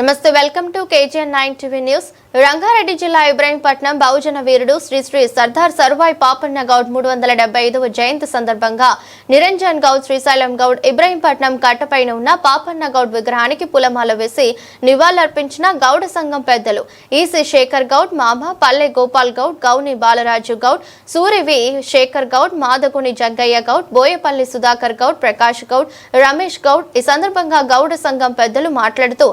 నమస్తే welcome to KGN 9 TV news. Rangareddy జిల్లా ఇబ్రహీంపట్నం బహుజన వీరుడు శ్రీ శ్రీ సర్దార్ సర్వాయి పాపన్న గౌడ్ 375వ జయంతి సందర్భంగా నిరంజన్ గౌడ్, శ్రీశైలం గౌడ్ ఇబ్రహీంపట్నం కట్టపైన ఉన్న పాపన్న గౌడ్ విగ్రహానికి పూలమాల వేసి నివాళులర్పించిన గౌడ సంఘం పెద్దలు ఈసీ శేఖర్ గౌడ్, మామ పల్లె గోపాల్ గౌడ్, గౌని బాలరాజు గౌడ్, సూరివి శేఖర్ గౌడ్, మాదగుని జగ్గయ్య గౌడ్, బోయపల్లి సుధాకర్ గౌడ్, ప్రకాష్ గౌడ్, రమేష్ గౌడ్. ఈ సందర్భంగా గౌడ సంఘం పెద్దలు మాట్లాడుతూ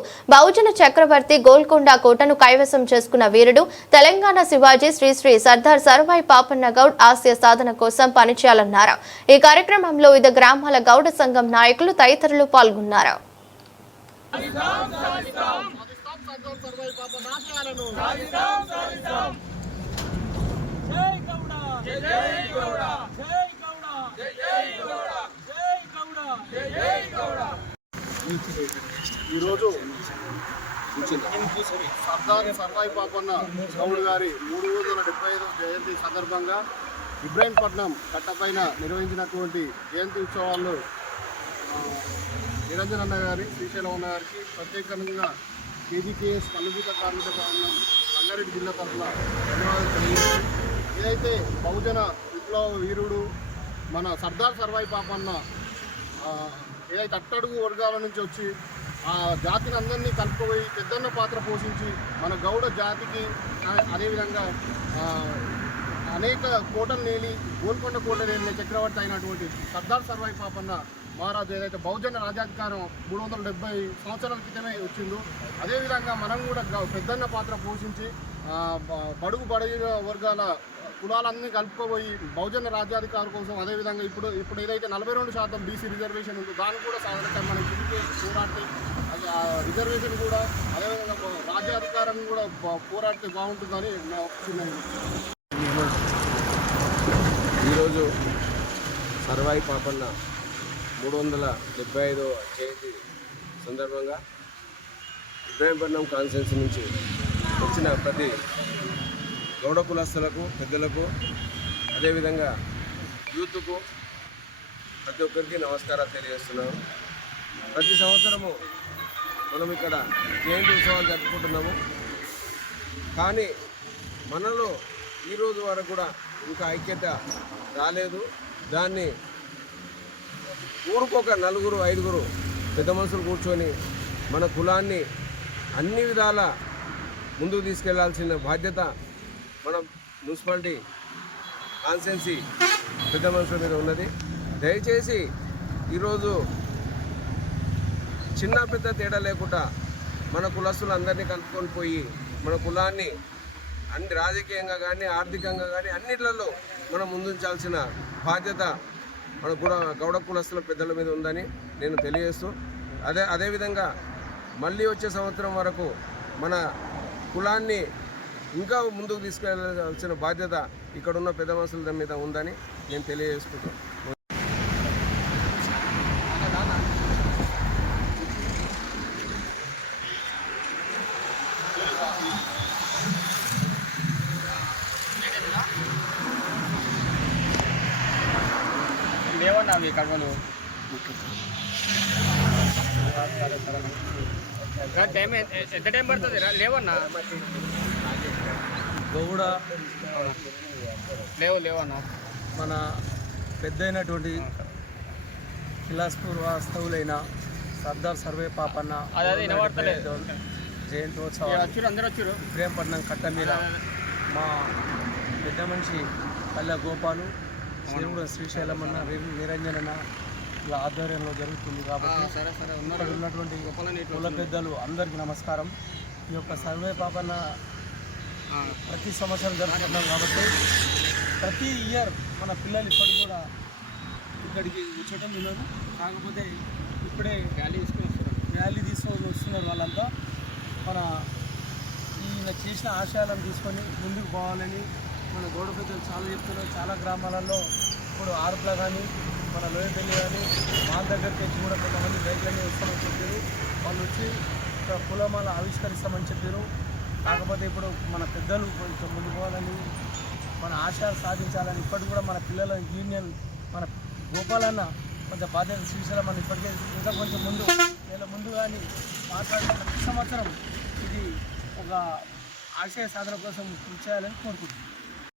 బహుజన చక్రవర్తి గోల్కొండ కోటను కైవసం చేసుకున్న వీరుడు, తెలంగాణ శివాజీ శ్రీ శ్రీ సర్దార్ సర్వాయి పాపన్న గౌడ్ ఆశయ సాధన కోసం పనిచేయాలన్నారు. ఈ కార్యక్రమంలో వివిధ గ్రామాల గౌడ సంఘం నాయకులు తదితరులు పాల్గొన్నారు. ఈరోజు సర్దార్ సర్వాయి పాపన్న గౌడ్ గారి 375వ జయంతి సందర్భంగా ఇబ్రహీంపట్నం కట్టపైన నిర్వహించినటువంటి జయంతి ఉత్సవాల్లో నిరంజన్ అన్న గారి, శ్రీశైలం అన్న గారికి ప్రత్యేకంగా కేజీకేఎస్ అనుభూత కార్మిక సంఘం రంగారెడ్డి జిల్లా తరఫున ధన్యవాదాలు తెలియజేస్తుంది. ఏదైతే బహుజన విప్లవ వీరుడు మన సర్దార్ సర్వాయి పాపన్న ఏదైతే అట్టడుగు వర్గాల నుంచి వచ్చి ఆ జాతిని అందరినీ కలుపుకోయి పెద్దన్న పాత్ర పోషించి మన గౌడ జాతికి అదేవిధంగా అనేక కోటలు నేలి గోల్కొండ కోట నేలిన చక్రవర్తి అయినటువంటి సర్దార్ సర్వాయి పాపన్న మహారాజు ఏదైతే బహుజన రాజ్యాధికారం 370 సంవత్సరాల క్రితమే వచ్చిందో అదేవిధంగా మనం కూడా పెద్దన్న పాత్ర పోషించి బడుగు బడుగు వర్గాల కులాలన్నీ కలుపుకోబోయి బహుజన రాజ్యాధికారం కోసం అదేవిధంగా ఇప్పుడు ఏదైతే 42% బీసీ రిజర్వేషన్ ఉందో దాన్ని కూడా సాధన మనం తిరిగి పోరాడితే రిజర్వేషన్ కూడా అదేవిధంగా రాజ్యాధికారం కూడా పోరాడితే బాగుంటుందని ఈరోజు సర్వాయి పాపన్న 375వ జయంతి సందర్భంగా ఇబ్రహీంపట్నం కాన్స్టిట్యున్సీ నుంచి వచ్చిన ప్రతి గౌడ కులస్తులకు, పెద్దలకు, అదేవిధంగా యూత్కు ప్రతి ఒక్కరికి నమస్కారాలు తెలియజేస్తున్నాము. ప్రతి సంవత్సరము మనం ఇక్కడ జయంతి ఉత్సవాలు జరుపుకుంటున్నాము. కానీ మనలో ఈరోజు వరకు కూడా ఇంకా ఐక్యత రాలేదు. దాన్ని ఊరుకొక 4-5 పెద్ద మనుషులు కూర్చొని మన కులాన్ని అన్ని విధాల ముందుకు తీసుకెళ్లాల్సిన బాధ్యత మన మున్సిపాలిటీ కాన్స్టిట్యున్సీ పెద్ద మనుషుల మీద ఉన్నది. దయచేసి ఈరోజు చిన్న పెద్ద తేడా లేకుండా మన కులస్తులందరినీ కలుపుకొని పోయి మన కులాన్ని అన్ని రాజకీయంగా కానీ ఆర్థికంగా కానీ అన్నిట్లలో మనం ముందుంచాల్సిన బాధ్యత మన గౌడ కులస్తుల పెద్దల మీద ఉందని నేను తెలియజేస్తూ అదేవిధంగా మళ్ళీ వచ్చే సంవత్సరం వరకు మన కులాన్ని ఇంకా ముందుకు తీసుకెళ్లాల్సిన బాధ్యత ఇక్కడున్న పెద్ద మనుషుల మీద ఉందని నేను తెలియజేసుకుంటాను. లేవన్నా మీ కడవలు టైం ఎంత టైం పడుతుంది లేవన్నా గౌడ లేవన్నా మన పెద్ద అయినటువంటి కిలాస్పూర్ వాస్తవులైన సర్దార్ సర్వే పాపన్న జయంతోత్సవం అందరూ వచ్చారు. ఇబ్రహీంపట్నం కట్ట మీద మా పెద్ద మనిషి పల్లె గోపాలు, శ్రీశైలం అన్న, నిరంజన్ అన్న ఇలా ఆధ్వర్యంలో జరుగుతుంది. కాబట్టి ఇక్కడ ఉన్నటువంటి కుల పెద్దలు అందరికీ నమస్కారం. ఈ యొక్క సర్వే పాపన్న ప్రతి సంవత్సరం జరుపుకుంటున్నాం కాబట్టి ప్రతి ఇయర్ మన పిల్లలు ఇప్పటికి కూడా ఇక్కడికి వచ్చేయటం విన్నారు. కాకపోతే ఇప్పుడే ర్యాలీ తీసుకొని వస్తున్నారు. వాళ్ళంతా మన ఈయన చేసిన ఆశయాలను తీసుకొని ముందుకు పోవాలని మన గౌడ పెద్దలు చాలా చెప్తున్నారు. చాలా గ్రామాలలో ఇప్పుడు ఆరుపుల కానీ మన లోయపల్లి కానీ మా దగ్గరికి వచ్చి కూడా కొంతమంది బైక్లన్నీ వస్తామని చెప్పారు. వాళ్ళు వచ్చి ఇక్కడ పూలమాల ఆవిష్కరిస్తామని చెప్పారు. కాకపోతే ఇప్పుడు మన పెద్దలు కొంచెం ముందు పోవాలని, మన ఆశయాలు సాధించాలని ఇప్పటికి కూడా మన పిల్లల యూనియన్ మన గోపాలన్న కొంచెం బాధ్యత శ్రీశైలం అని ఇప్పటికే ఇంకా కొంచెం ముందు నెల ముందు కానీ మాట్లాడుకున్న ప్రతి సంవత్సరం ఇది ఒక ఆశయ సాధన కోసం కృషి చేయాలని కోరుకుంటున్నాను.